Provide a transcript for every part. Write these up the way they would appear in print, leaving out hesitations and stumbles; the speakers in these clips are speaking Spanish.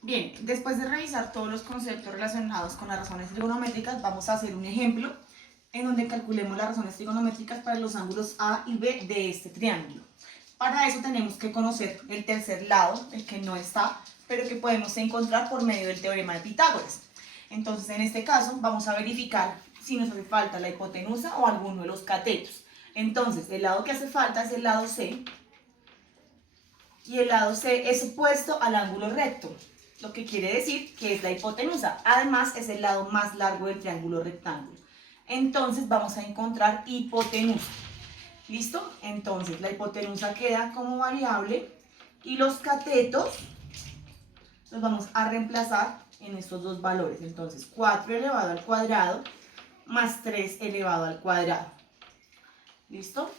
Bien, después de revisar todos los conceptos relacionados con las razones trigonométricas, vamos a hacer un ejemplo en donde calculemos las razones trigonométricas para los ángulos A y B de este triángulo. Para eso tenemos que conocer el tercer lado, el que no está, pero que podemos encontrar por medio del teorema de Pitágoras. Entonces, en este caso, vamos a verificar si nos hace falta la hipotenusa o alguno de los catetos. Entonces, el lado que hace falta es el lado C, y el lado C es opuesto al ángulo recto, lo que quiere decir que es la hipotenusa. Además, es el lado más largo del triángulo rectángulo. Entonces, vamos a encontrar hipotenusa. ¿Listo? Entonces, la hipotenusa queda como variable y los catetos los vamos a reemplazar en estos dos valores. Entonces, 4 elevado al cuadrado más 3 elevado al cuadrado. ¿Listo?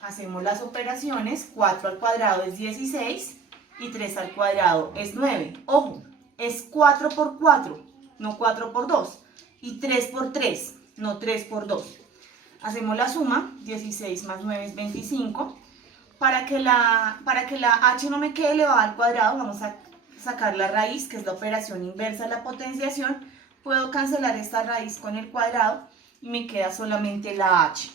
Hacemos las operaciones. 4 al cuadrado es 16 y 3 al cuadrado es 9. Ojo, es 4 por 4, no 4 por 2. Y 3 por 3, no 3 por 2. Hacemos la suma. 16 más 9 es 25. Para que la h no me quede elevada al cuadrado, vamos a sacar la raíz, que es la operación inversa de la potenciación. Puedo cancelar esta raíz con el cuadrado y me queda solamente la h.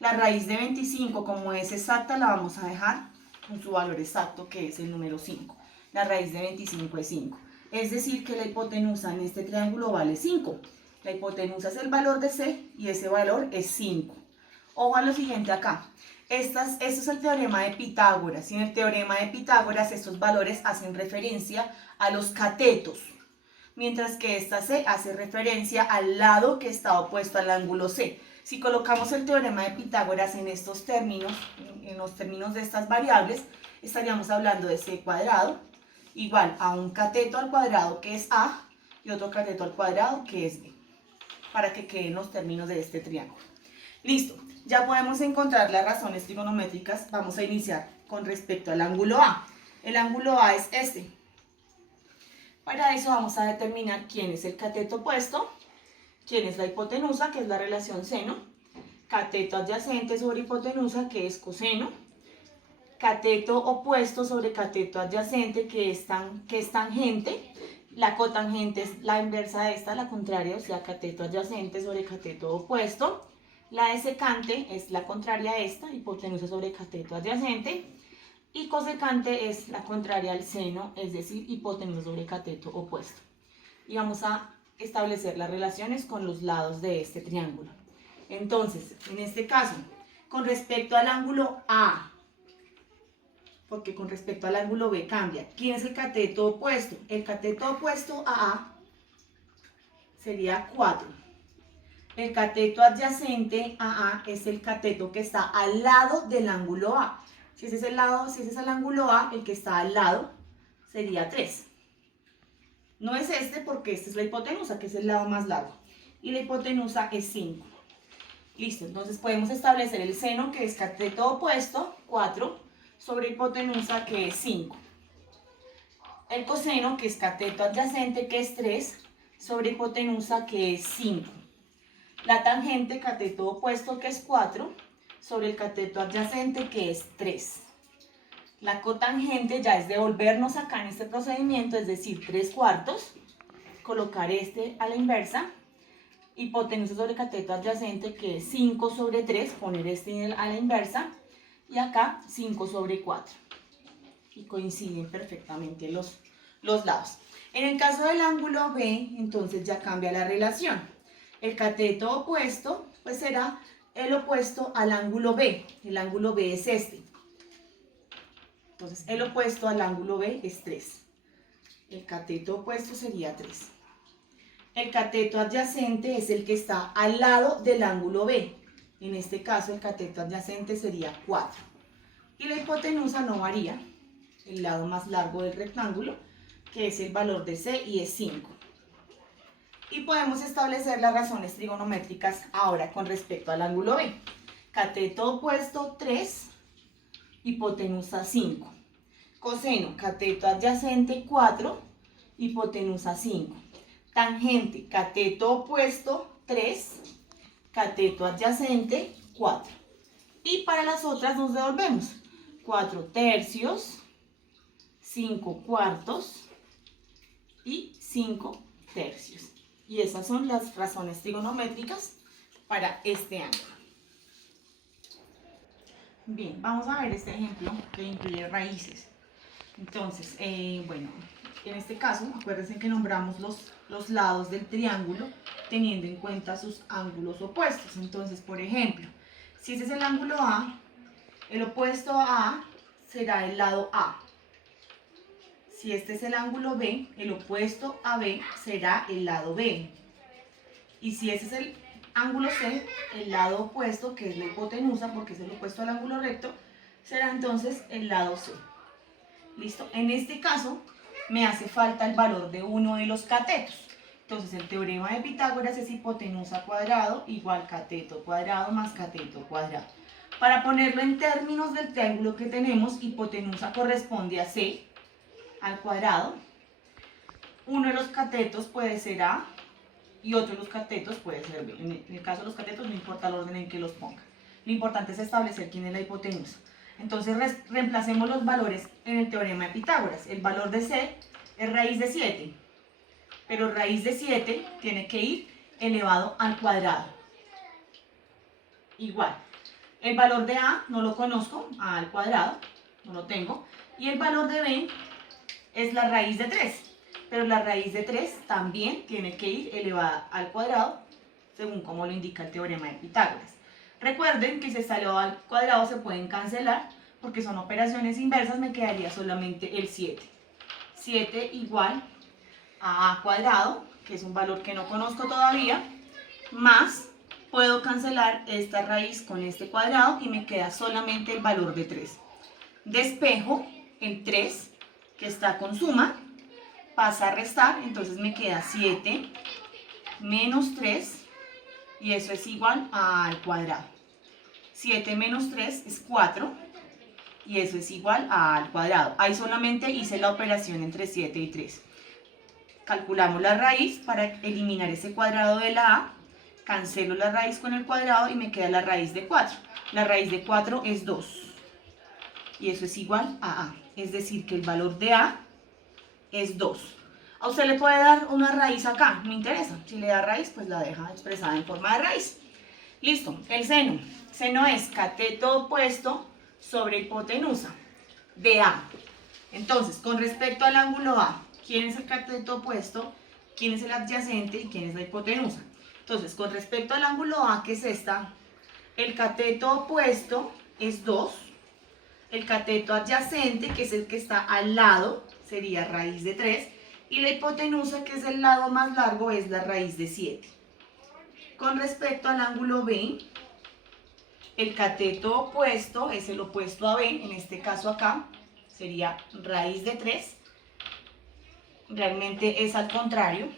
La raíz de 25, como es exacta, la vamos a dejar con su valor exacto, que es el número 5. La raíz de 25 es 5. Es decir, que la hipotenusa en este triángulo vale 5. La hipotenusa es el valor de C y ese valor es 5. Ojo a lo siguiente acá. Esto es el teorema de Pitágoras. Y en el teorema de Pitágoras estos valores hacen referencia a los catetos, mientras que esta C hace referencia al lado que está opuesto al ángulo C. Si colocamos el teorema de Pitágoras en estos términos, en los términos de estas variables, estaríamos hablando de C cuadrado igual a un cateto al cuadrado, que es A, y otro cateto al cuadrado, que es B, para que queden los términos de este triángulo. Listo, ya podemos encontrar las razones trigonométricas. Vamos a iniciar con respecto al ángulo A. El ángulo A es este. Para eso vamos a determinar quién es el cateto opuesto, quién es la hipotenusa, que es la relación seno, cateto adyacente sobre hipotenusa, que es coseno, cateto opuesto sobre cateto adyacente, que es tangente. La cotangente es la inversa de esta, la contraria, o sea, cateto adyacente sobre cateto opuesto. La de secante es la contraria a esta, hipotenusa sobre cateto adyacente. Y cosecante es la contraria al seno, es decir, hipotenusa sobre cateto opuesto. Y vamos a establecer las relaciones con los lados de este triángulo. Entonces, en este caso, con respecto al ángulo A, porque con respecto al ángulo B cambia. ¿Quién es el cateto opuesto? El cateto opuesto a A sería 4. El cateto adyacente a A es el cateto que está al lado del ángulo A. Si ese es el ángulo A, el que está al lado sería 3. No es este, porque esta es la hipotenusa, que es el lado más largo. Y la hipotenusa es 5. Listo, entonces podemos establecer el seno, que es cateto opuesto, 4, sobre hipotenusa, que es 5. El coseno, que es cateto adyacente, que es 3, sobre hipotenusa, que es 5. La tangente, cateto opuesto, que es 4, sobre el cateto adyacente, que es 3. La cotangente ya es devolvernos acá en este procedimiento, es decir, 3/4, colocar este a la inversa, hipotenusa sobre cateto adyacente, que es 5 sobre 3, poner este a la inversa, y acá 5 sobre 4. Y coinciden perfectamente los lados. En el caso del ángulo B, entonces ya cambia la relación. El cateto opuesto, pues será el opuesto al ángulo B. El ángulo B es este. Entonces, el opuesto al ángulo B es 3. El cateto opuesto sería 3. El cateto adyacente es el que está al lado del ángulo B. En este caso, el cateto adyacente sería 4. Y la hipotenusa no varía, el lado más largo del rectángulo, que es el valor de C, y es 5. Y podemos establecer las razones trigonométricas ahora con respecto al ángulo B. Cateto opuesto 3, hipotenusa 5. Coseno, cateto adyacente 4, hipotenusa 5. Tangente, cateto opuesto 3, cateto adyacente 4. Y para las otras nos devolvemos. 4 tercios, 5 cuartos 5 tercios. Y esas son las razones trigonométricas para este ángulo. Bien, vamos a ver este ejemplo que incluye raíces. Entonces, bueno, en este caso, acuérdense que nombramos los lados del triángulo teniendo en cuenta sus ángulos opuestos. Entonces, por ejemplo, si ese es el ángulo A, el opuesto a A será el lado A. Si este es el ángulo B, el opuesto a B será el lado B. Y si ese es el ángulo C, el lado opuesto, que es la hipotenusa, porque es el opuesto al ángulo recto, será entonces el lado C. ¿Listo? En este caso, me hace falta el valor de uno de los catetos. Entonces, el teorema de Pitágoras es hipotenusa cuadrado igual cateto cuadrado más cateto cuadrado. Para ponerlo en términos del triángulo que tenemos, hipotenusa corresponde a C al cuadrado. Uno de los catetos puede ser A y otro de los catetos puede ser B. En el caso de los catetos no importa el orden en que los ponga. Lo importante es establecer quién es la hipotenusa. Entonces reemplacemos los valores en el teorema de Pitágoras. El valor de C es raíz de 7, pero raíz de 7 tiene que ir elevado al cuadrado. Igual. El valor de A no lo conozco, A al cuadrado, no lo tengo. Y el valor de B es la raíz de 3, pero la raíz de 3 también tiene que ir elevada al cuadrado, según como lo indica el teorema de Pitágoras. Recuerden que si está elevado al cuadrado se pueden cancelar, porque son operaciones inversas, me quedaría solamente el 7. 7 igual a A cuadrado, que es un valor que no conozco todavía, más, puedo cancelar esta raíz con este cuadrado y me queda solamente el valor de 3. Despejo el 3, que está con suma, pasa a restar, entonces me queda 7 menos 3, y eso es igual a A al cuadrado. 7 menos 3 es 4, y eso es igual a A al cuadrado. Ahí solamente hice la operación entre 7 y 3. Calculamos la raíz para eliminar ese cuadrado de la A, cancelo la raíz con el cuadrado y me queda la raíz de 4. La raíz de 4 es 2, y eso es igual a A. Es decir, que el valor de A es 2. A usted le puede dar una raíz acá, me interesa. Si le da raíz, pues la deja expresada en forma de raíz. Listo, el seno. Seno es cateto opuesto sobre hipotenusa de A. Entonces, con respecto al ángulo A, ¿quién es el cateto opuesto? ¿Quién es el adyacente? ¿Y quién es la hipotenusa? Entonces, con respecto al ángulo A, que es esta, el cateto opuesto es 2. El cateto adyacente, que es el que está al lado, sería raíz de 3. Y la hipotenusa, que es el lado más largo, es la raíz de 7. Con respecto al ángulo B, el cateto opuesto es el opuesto a B, en este caso acá, sería raíz de 3. Realmente es al contrario.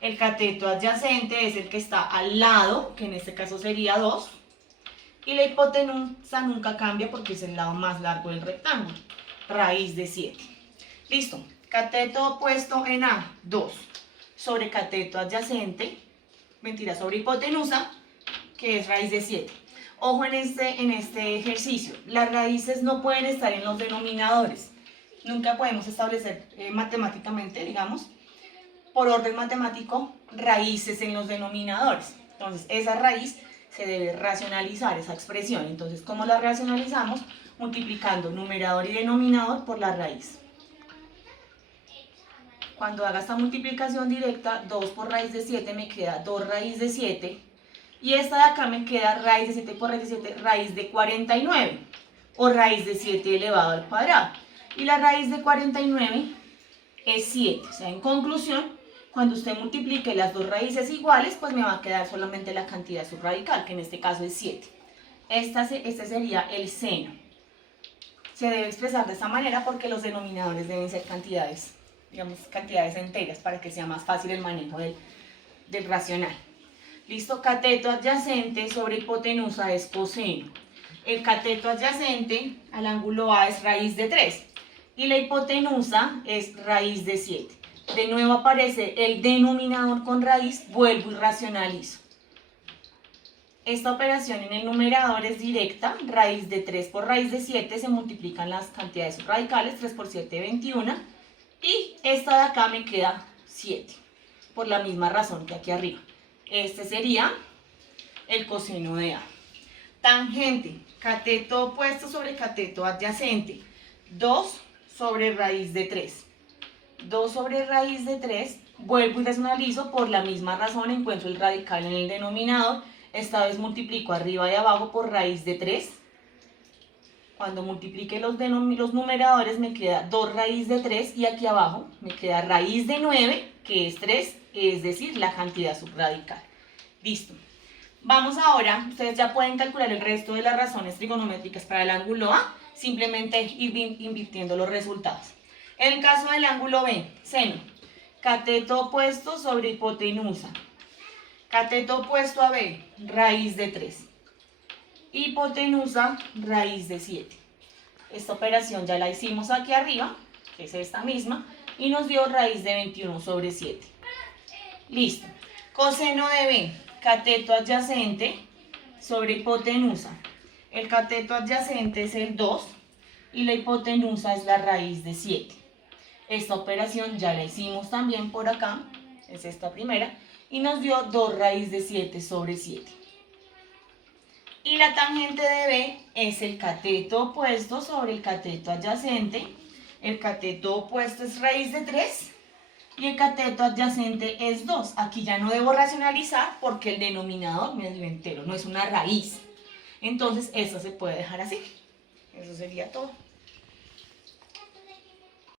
El cateto adyacente es el que está al lado, que en este caso sería 2. Y la hipotenusa nunca cambia porque es el lado más largo del rectángulo, raíz de 7. Listo. Cateto opuesto en A, 2, sobre cateto adyacente, sobre hipotenusa, que es raíz de 7. Ojo en este ejercicio, las raíces no pueden estar en los denominadores. Nunca podemos establecer matemáticamente, digamos, por orden matemático, raíces en los denominadores. Entonces, esa raíz se debe racionalizar, esa expresión. Entonces, ¿cómo la racionalizamos? Multiplicando numerador y denominador por la raíz. Cuando haga esta multiplicación directa, 2 por raíz de 7 me queda 2 raíz de 7. Y esta de acá me queda raíz de 7 por raíz de 7, raíz de 49. O raíz de 7 elevado al cuadrado. Y la raíz de 49 es 7. O sea, en conclusión, cuando usted multiplique las dos raíces iguales, pues me va a quedar solamente la cantidad subradical, que en este caso es 7. Este sería el seno. Se debe expresar de esta manera porque los denominadores deben ser cantidades, digamos, cantidades enteras, para que sea más fácil el manejo del racional. Listo, cateto adyacente sobre hipotenusa es coseno. El cateto adyacente al ángulo A es raíz de 3 y la hipotenusa es raíz de 7. De nuevo aparece el denominador con raíz, vuelvo y racionalizo. Esta operación en el numerador es directa, raíz de 3 por raíz de 7, se multiplican las cantidades subradicales, 3 por 7, 21, y esta de acá me queda 7. por la misma razón que aquí arriba. Este sería el coseno de A. Tangente, cateto opuesto sobre cateto adyacente, 2 sobre raíz de 3. 2 sobre raíz de 3, vuelvo y racionalizo, por la misma razón encuentro el radical en el denominador, esta vez multiplico arriba y abajo por raíz de 3. Cuando multiplique los numeradores me queda 2 raíz de 3 y aquí abajo me queda raíz de 9, que es 3, es decir, la cantidad subradical. Listo. Vamos ahora, ustedes ya pueden calcular el resto de las razones trigonométricas para el ángulo A, simplemente ir invirtiendo los resultados. En el caso del ángulo B, seno, cateto opuesto sobre hipotenusa. Cateto opuesto a B, raíz de 3. Hipotenusa, raíz de 7. Esta operación ya la hicimos aquí arriba, que es esta misma, y nos dio raíz de 21 sobre 7. Listo. Coseno de B, cateto adyacente sobre hipotenusa. El cateto adyacente es el 2 y la hipotenusa es la raíz de 7. Esta operación ya la hicimos también por acá, es esta primera, y nos dio 2 raíz de 7 sobre 7. Y la tangente de B es el cateto opuesto sobre el cateto adyacente. El cateto opuesto es raíz de 3 y el cateto adyacente es 2. Aquí ya no debo racionalizar porque el denominador me dio entero, no es una raíz. Entonces, eso se puede dejar así. Eso sería todo.